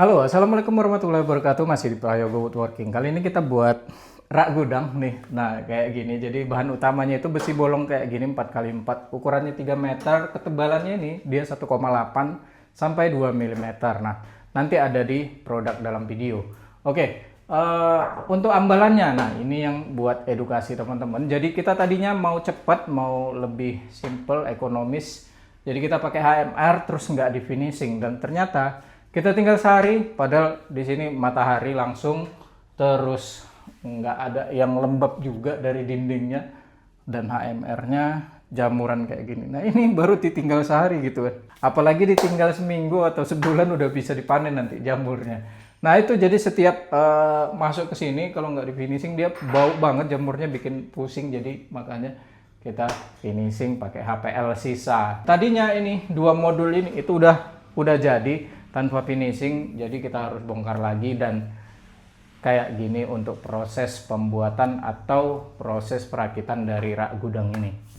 Halo, assalamualaikum warahmatullahi wabarakatuh. Masih di Prayogo Woodworking. Kali ini kita buat rak gudang nih. Nah, kayak gini. Jadi bahan utamanya itu besi bolong kayak gini 4x4. Ukurannya 3 meter. Ketebalannya ini dia 1,8 sampai 2 mm. Nah, nanti ada di produk dalam video. Oke, untuk ambalannya. Nah, ini yang buat edukasi teman-teman. Jadi kita tadinya mau cepat, mau lebih simple, ekonomis. Jadi kita pakai HMR terus nggak di finishing, dan ternyata kita tinggal sehari, padahal di sini matahari langsung, terus nggak ada yang lembab juga dari dindingnya, dan HMR-nya jamuran kayak gini. Nah ini baru ditinggal sehari gitu kan. Apalagi ditinggal seminggu atau sebulan udah bisa dipanen nanti jamurnya. Nah itu jadi setiap masuk ke sini kalau nggak di finishing dia bau banget jamurnya, bikin pusing. Jadi makanya kita finishing pakai HPL sisa. Tadinya ini dua modul ini itu udah jadi tanpa finishing, jadi kita harus bongkar lagi. Dan kayak gini untuk proses pembuatan atau proses perakitan dari rak gudang ini.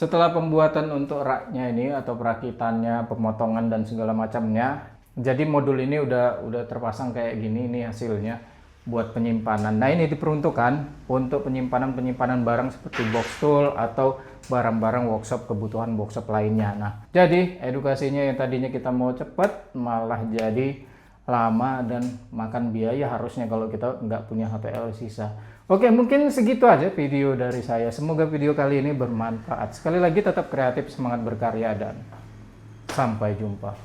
Setelah pembuatan untuk raknya ini atau perakitannya, pemotongan dan segala macamnya, jadi modul ini udah terpasang kayak gini, ini hasilnya buat penyimpanan. Nah, ini diperuntukkan untuk penyimpanan barang seperti box tool atau barang-barang workshop, kebutuhan workshop lainnya. Nah, jadi edukasinya yang tadinya kita mau cepet malah jadi lama dan makan biaya harusnya kalau kita nggak punya HPL sisa. Oke, mungkin segitu aja video dari saya. Semoga video kali ini bermanfaat. Sekali lagi tetap kreatif, semangat berkarya, dan sampai jumpa.